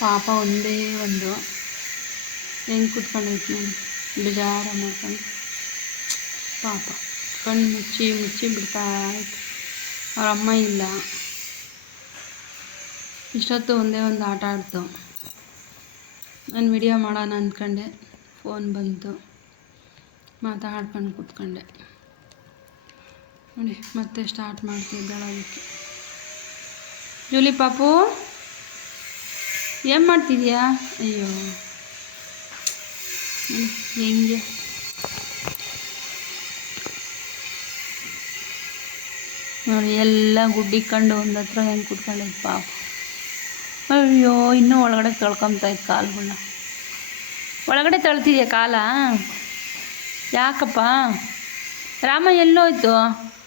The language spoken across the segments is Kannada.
ಪಾಪ ಒಂದೇ ಒಂದು ಹೆಂಗೆ ಕುತ್ಕೊಂಡೈತಿ ನೋಡಿ, ಬೇಜಾರ ಮಾಡ್ಕೊಂಡು ಪಾಪ ಕಣ್ಣು ಮುಚ್ಚಿ ಮುಚ್ಚಿ ಬಿಡ್ತಾ ಆಯ್ತು. ಅವ್ರ ಅಮ್ಮ ಇಲ್ಲ, ಇಷ್ಟೊತ್ತು ಒಂದೇ ಒಂದು ಆಟ ಆಡ್ತು. ನಾನು ವಿಡಿಯೋ ಮಾಡೋಣ ಅಂದ್ಕೊಂಡೆ, ಫೋನ್ ಬಂತು, ಮಾತಾಡ್ಕೊಂಡು ಕೂತ್ಕೊಂಡೆ ನೋಡಿ. ಮತ್ತೆ ಸ್ಟಾರ್ಟ್ ಮಾಡ್ತಿದ್ದಾಳೆ ಅದಕ್ಕೆ. ಜೂಲಿ ಪಾಪು ಏನು ಮಾಡ್ತಿದ್ಯಾ? ಅಯ್ಯೋ ಹೆಂಗೆ ನೋಡಿ, ಎಲ್ಲ ಗುಡ್ಡಿಕೊಂಡು ಒಂದು ಹತ್ರ ಹೆಂಗೆ ಕುತ್ಕೊಂಡೈತೆ ಪಾಪ. ಅಯ್ಯೋ ಇನ್ನೂ ಒಳಗಡೆ ತೊಳ್ಕೊತಾಯ್ತು ಕಾಲುಗಳನ್ನ. ಒಳಗಡೆ ತೊಳ್ತಿದ್ಯಾ ಕಾಲ? ಯಾಕಪ್ಪ ರಾಮ ಎಲ್ಲೋಯ್ತು?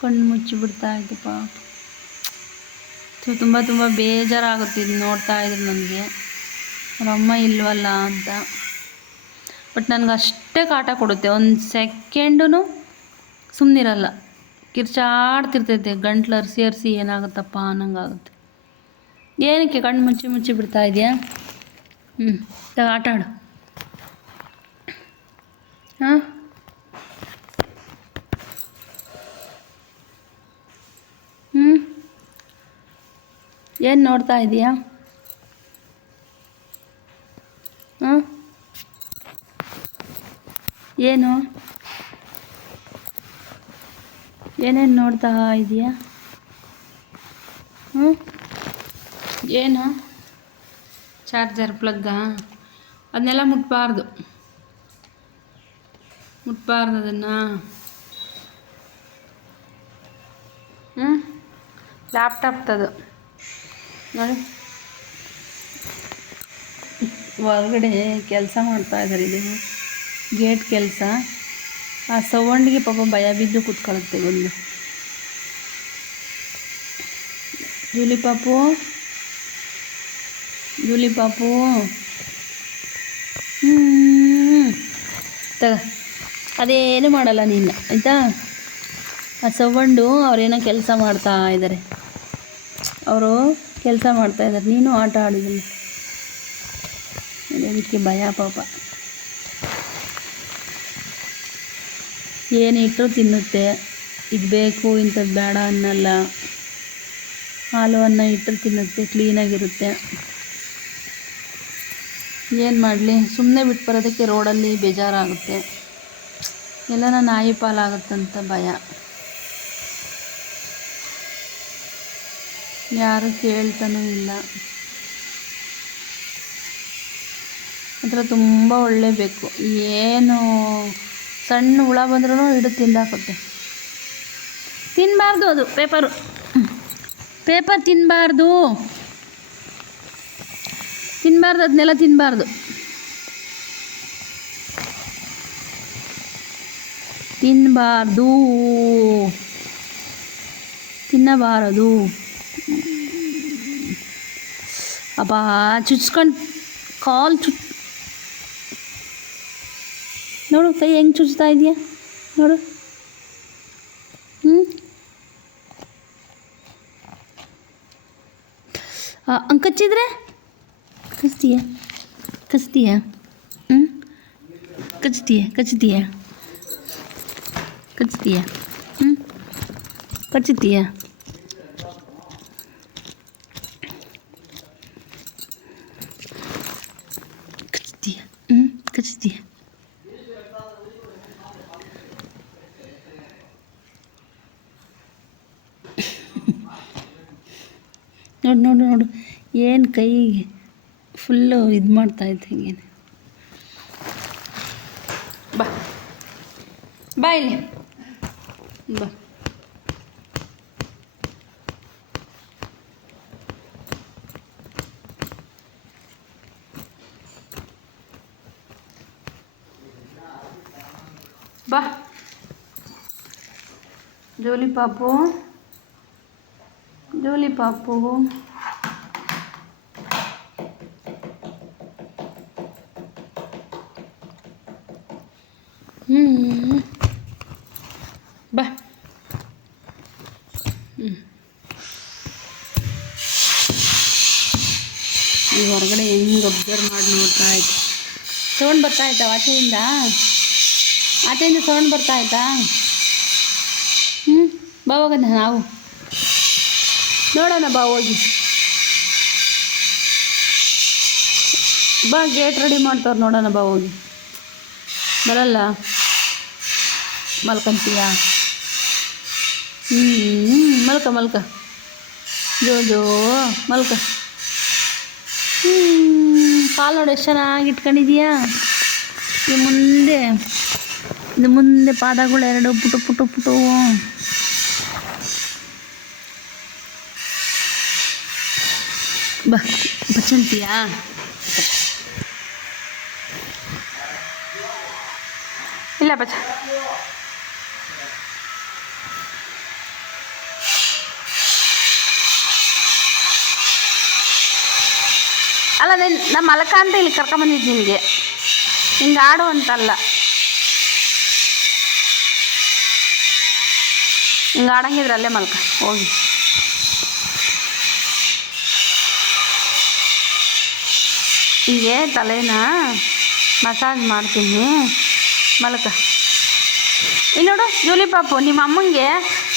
ಕಣ್ಣು ಮುಚ್ಚಿಬಿಡ್ತಾ ಇತ್ತು ಪಾಪ. ತುಂಬ ತುಂಬ ಬೇಜಾರಾಗುತ್ತೆ ಇದು ನೋಡ್ತಾ ಇದ್ರು ನನಗೆ, ಅವ್ರ ಅಮ್ಮ ಇಲ್ವಲ್ಲ ಅಂತ. ಬಟ್ ನನಗೆ ಅಷ್ಟೇ ಕಾಟ ಕೊಡುತ್ತೆ, ಒಂದು ಸೆಕೆಂಡೂ ಸುಮ್ಮನಿರಲ್ಲ, ಕಿರ್ಚಾಡ್ತಿರ್ತೈತೆ. ಗಂಟ್ಲು ಅರಿಸಿ ಅರಿಸಿ ಏನಾಗುತ್ತಪ್ಪ ಅನ್ನಂಗಾಗುತ್ತೆ. ಏನಕ್ಕೆ ಕಣ್ಣು ಮುಚ್ಚಿ ಮುಚ್ಚಿ ಬಿಡ್ತಾ ಇದೆಯಾ? ಆಟ ಆಡು. ಹಾಂ ಏನು ನೋಡ್ತಾ ಇದೀಯಾ? ಹಾಂ ಏನು ಏನೇನು ನೋಡ್ತಾ ಇದೀಯಾ? ಏನು ಚಾರ್ಜರ್ ಪ್ಲಗ್ಗಾ? ಅದನ್ನೆಲ್ಲ ಮುಟ್ಬಾರ್ದು ಅದನ್ನು. ಲ್ಯಾಪ್ಟಾಪ್ತದು ನೋಡಿ. ಹೊರಗಡೆ ಕೆಲಸ ಮಾಡ್ತಾಯಿದ್ದಾರೆ, ಇದು ಗೇಟ್ ಕೆಲಸ. ಆ ಸೌಂಡಿಗೆ ಪಾಪ ಭಯ ಬಿದ್ದು ಕೂತ್ಕೊಳ್ಳುತ್ತೆ ಒಂದು. ಜೂಲಿ ಪಾಪು ತಗ, ಅದೇನು ಮಾಡಲ್ಲ ನೀನು ಆಯಿತಾ. ಆ ಸೌಂಡು ಅವರೇನೋ ಕೆಲಸ ಮಾಡ್ತಾ ಇದ್ದಾರೆ, ನೀನು ಆಟ ಆಡಿದ್ದೀನಿ. ಅದಕ್ಕೆ ಭಯ ಪಾಪ. ಏನಿಟ್ಟರು ತಿನ್ನುತ್ತೆ, ಇದು ಬೇಕು ಇಂಥದ್ದು ಬೇಡ ಅನ್ನಲ್ಲ. ಹಾಲು ಅನ್ನ ಇಟ್ಟರು ತಿನ್ನುತ್ತೆ, ಕ್ಲೀನಾಗಿರುತ್ತೆ. ಏನು ಮಾಡಲಿ, ಸುಮ್ಮನೆ ಬಿಟ್ಟು ಬರೋದಕ್ಕೆ ರೋಡಲ್ಲಿ ಬೇಜಾರಾಗುತ್ತೆ. ಎಲ್ಲನ ನಾಯಿ ಪಾಲಾಗುತ್ತಂತ ಭಯ. ಯಾರು ಕೇಳ್ತಾನೂ ಇಲ್ಲ. ಅದರ ತುಂಬ ಒಳ್ಳೆಯಬೇಕು. ಏನು ಸಣ್ಣ ಹುಳ ಬಂದ್ರೂ ಹಿಡಿದು ತಿಂದಾಕುತ್ತೆ. ತಿನ್ನಬಾರ್ದು ಅದು ಪೇಪರ್ ತಿನ್ನಬಾರ್ದು, ಅದನ್ನೆಲ್ಲ ತಿನ್ನಬಾರ್ದು. ತಿನ್ನಬಾರದು. ಅಪ್ಪ ಚುಚ್ಕೊಂಡು ಕಾಲು ನೋಡು, ಕೈ ಹೆಂಗೆ ಚುಚ್ತಾ ಇದೆಯಾ ನೋಡು. ಕಚ್ಚಿದ್ರೆ ಕಚ್ತೀಯ? ಕಚ್ತೀಯ? ಕಚ್ತೀಯ? ಕಚ್ತೀಯ? ಕಚ್ತೀಯ? ಕಚ್ತೀಯ? ಕಚ್ತೀಯ? ನೋಡು ಏನು ಕೈ ಫುಲ್ಲು ಇದು ಮಾಡ್ತಾಯಿತ್ತು. ಹಿಂಗೇನೆ ಬಾ ಇಲ್ಲಿ ಬಾ. ಬಾ ಜೂಲಿ ಪಾಪು. ಬಾ. ಈ ಹೊರಗಡೆ ಹೆಂಗೆ ಅಬ್ಸರ್ವ್ ಮಾಡಿ ನೋಡ್ತಾ ಆಯ್ತು. ಸೌಂಡ್ ಬರ್ತಾ ಆಯ್ತಾ ಆಚೆಯಿಂದ ಸೌಂಡ್ ಬರ್ತಾ ಆಯ್ತಾ? ಬಾ ಹೋಗೋಣ ನಾವು ನೋಡೋಣ, ಬಾ ಹೋಗಿ ಬಾ, ಗೇಟ್ ರೆಡಿ ಮಾಡ್ತವ್ರು ನೋಡೋಣ, ಬಾ ಹೋಗಿ. ಬರಲ್ಲ ಮಲ್ಕೊಂತೀಯ? ಮಲ್ಕ ಜೋ ಮಲ್ಕ. ಕಾಲು ನೋಡಿ ಎಷ್ಟು ಚೆನ್ನಾಗಿ ಇಟ್ಕೊಂಡಿದೀಯಾ. ಇದು ಮುಂದೆ ಪಾದಗಳು ಎರಡು ಪುಟು ಬಾ ಬಚ್ಚಂತೀಯಾ? ಇಲ್ಲ ಬಚ್ಚ. ಅಲ್ಲ ನಮ್ಮ ಮಲಕ ಅಂತ ಇಲ್ಲಿ ಕರ್ಕೊಂಬಂದಿದ್ದು ನಿನಗೆ, ಹಿಂಗೆ ಆಡು ಅಂತಲ್ಲ, ಹಿಂಗೆ ಆಡಂಗಿದ್ರೆ ಅಲ್ಲೇ ಮಲ್ಕ ಹೋಗಿ. ಹೀಗೆ ತಲೆನ ಮಸಾಜ್ ಮಾಡ್ತೀನಿ, ಮಲ್ಕ. ಇಲ್ಲಿ ನೋಡು ಜೂಲಿ ಪಾಪು, ನಿಮ್ಮ ಅಮ್ಮಂಗೆ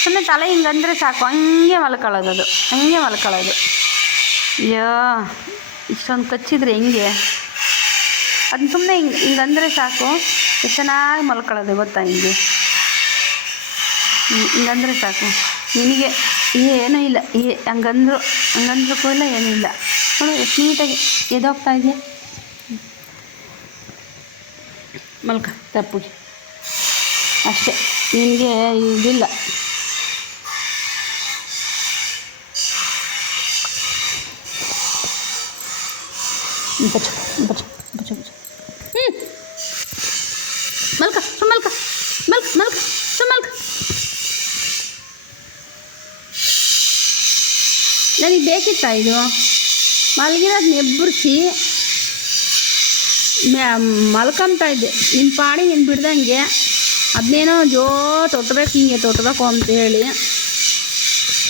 ಸುಮ್ಮನೆ ತಲೆ ಹಿಂಗಂದರೆ ಸಾಕು, ಹಂಗೆ ಮಲ್ಕೊಳ್ಳೋದು, ಹಂಗೆ ಮಲ್ಕೊಳ್ಳೋದು. ಅಯ್ಯೋ ಇಷ್ಟೊಂದು ಕಚ್ಚಿದ್ರೆ ಹೆಂಗೆ, ಅದನ್ನ ಸುಮ್ಮನೆ ಹಿಂಗಂದರೆ ಸಾಕು, ಎಷ್ಟು ಚೆನ್ನಾಗಿ ಮಲ್ಕೊಳ್ಳೋದು ಗೊತ್ತಾ? ಹಿಂಗಂದರೆ ಸಾಕು. ನಿನಗೆ ಏನೂ ಇಲ್ಲ, ಹಂಗಂದ್ರೂ ಇಲ್ಲ, ಏನೂ ಇಲ್ಲ. ನೋಡು ಎಷ್ಟು ನೀಟಾಗಿ ಎದೋಗ್ತಾ ಇದೆಯಾ. ಮಲ್ಕ ತಪ್ಪಿಗೆ ಅಷ್ಟೇ, ನಿನಗೆ ಇದಿಲ್ಲ. ಬಚ್ಚ ಮಲ್ಕ ನನಗೆ ಬೇಕಿತ್ತ ಇದು ಮಲಗಿರೋದು ನೆಬ್ಬರಿಸಿ ಮಲ್ಕೊಂತ ಇದ್ದೆ. ನಿನ್ನ ಪಾಡಿ ನೀನು ಬಿಡ್ದಂಗೆ ಅದನ್ನೇನೋ ತೊಟ್ಟಬೇಕು, ಹಿಂಗೆ ತೊಟ್ಟಬೇಕು ಅಂತೇಳಿ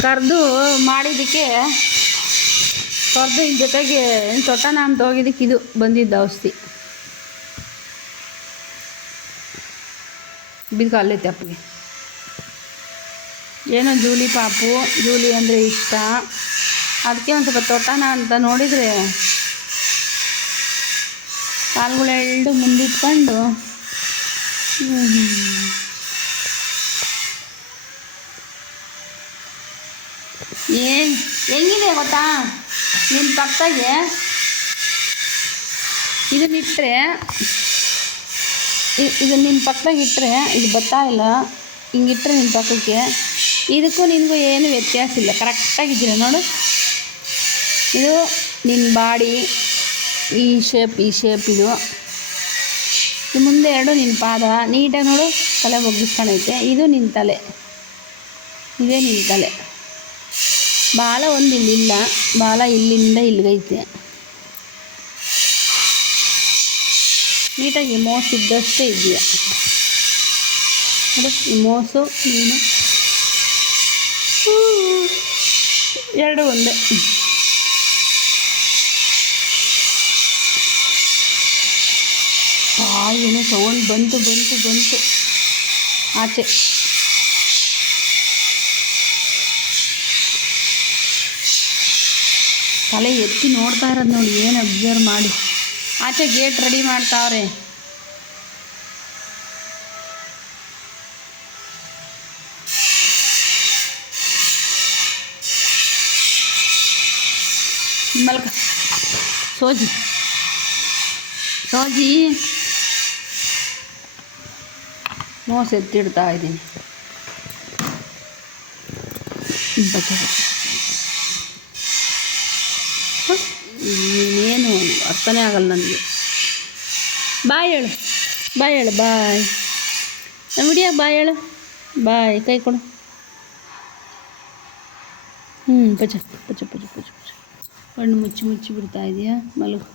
ಕರೆದು ಮಾಡಿದ್ದಕ್ಕೆ, ಕರೆದು ಇದ್ರ ಜೊತೆಗೆ ತೊಟ್ಟನ ಅಂತ ಹೋಗಿದ್ದಕ್ಕೆ ಇದು ಬಂದಿದ್ದು ಔಷಧಿ. ಬಿದ್ಕ ಅಲ್ಲೇ ತಪ್ಪಿಗೆ. ಏನೋ ಜೂಲಿ ಪಾಪು, ಜೂಲಿ ಅಂದರೆ ಇಷ್ಟ, ಅದಕ್ಕೆ ಒಂದು ಸ್ವಲ್ಪ ತೊಟ್ಟನ ಅಂತ ನೋಡಿದರೆ ಕಾಲುಗಳೆರಡು ಮುಂದಿಟ್ಕೊಂಡು ಏನು ಹೆಂಗಿದೆ ಗೊತ್ತಾ? ನಿನ್ನ ಪಕ್ಕದಾಗೆ ಇದನ್ನಿಟ್ಟರೆ, ಇದು ನಿನ್ನ ಪಕ್ಕದಾಗ ಇಟ್ಟರೆ ಇದು ಬರ್ತಾ ಇಲ್ಲ, ಹಿಂಗಿಟ್ಟರೆ ನಿನ್ನ ಪಕ್ಕಕ್ಕೆ, ಇದಕ್ಕೂ ನಿನಗೂ ಏನು ವ್ಯತ್ಯಾಸ ಇಲ್ಲ, ಕರೆಕ್ಟಾಗಿದ್ದೀರ ನೋಡು. ಇದು ನಿನ್ನ ಬಾಡಿ, ಈ ಶೇಪ್ ಇದು ಮುಂದೆ ಎರಡು ನಿನ್ನ ಪಾದ ನೀಟಾಗಿ ನೋಡು, ತಲೆ ಬಗ್ಗಿಸ್ಕೊಂಡೈತೆ. ಇದು ನಿನ್ನ ತಲೆ, ಇದೇ ನಿನ್ನ ತಲೆ. ಬಾಲ ಒಂದು ಇಲ್ಲಿಲ್ಲ, ಬಾಲ ಇಲ್ಲಿಂದ ಇಲ್ಲಿಗೈತೆ. ನೀಟಾಗಿ ಮೋಸಿದ್ದಷ್ಟೇ ಇದೆಯಾ ನೋಡಿ, ಈ ಮೋಸು ನೀನು ಎರಡು ಒಂದೇ. ಏನೋ ಸೌಂಡ್ ಬಂತು ಆಚೆ. ತಲೆ ಎತ್ತಿ ನೋಡ್ತಾ ಇರೋದು ನೋಡಿ, ಏನು ಅಬ್ಸರ್ವ್ ಮಾಡಿ. ಆಚೆ ಗೇಟ್ ರೆಡಿ ಮಾಡ್ತಾವ್ರೆ. ಮಲ್ಕ ಸೋಜಿ ಮೋಸ ಎತ್ತಿಡ್ತಾ ಇದ್ದೀನಿ. ಏನು ಅರ್ಥನೇ ಆಗಲ್ಲ ನನಗೆ. ಬಾಯ್ ಹೇಳು ಬಾಯ್ ನಮ್ಮ ವಿಡಿಯೋ ಬಾಯ್ ಹೇಳು, ಬಾಯ್ ಕೈ ಕೊಡು. ಪಚ ಕಣ್ಣು ಮುಚ್ಚಿ ಬಿಡ್ತಾ ಇದೆಯಾ? ಮಲಗು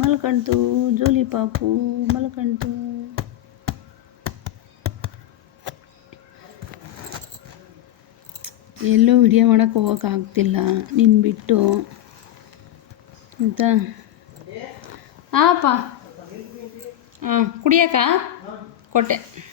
ಮಲ್ಕಂತು ಜೋಲಿ ಪಾಪು, ಮಲ್ಕಂತು. ಎಲ್ಲೂ ವಿಡಿಯೋ ಮಾಡೋಕ್ಕೆ ಹೋಗೋಕ್ಕಾಗ್ತಿಲ್ಲ ನಿನ್ನ ಬಿಟ್ಟು ಆಯಿತಾ. ಹಾಂ ಕುಡಿಯೋಕ್ಕ ಕೊಟ್ಟೆ.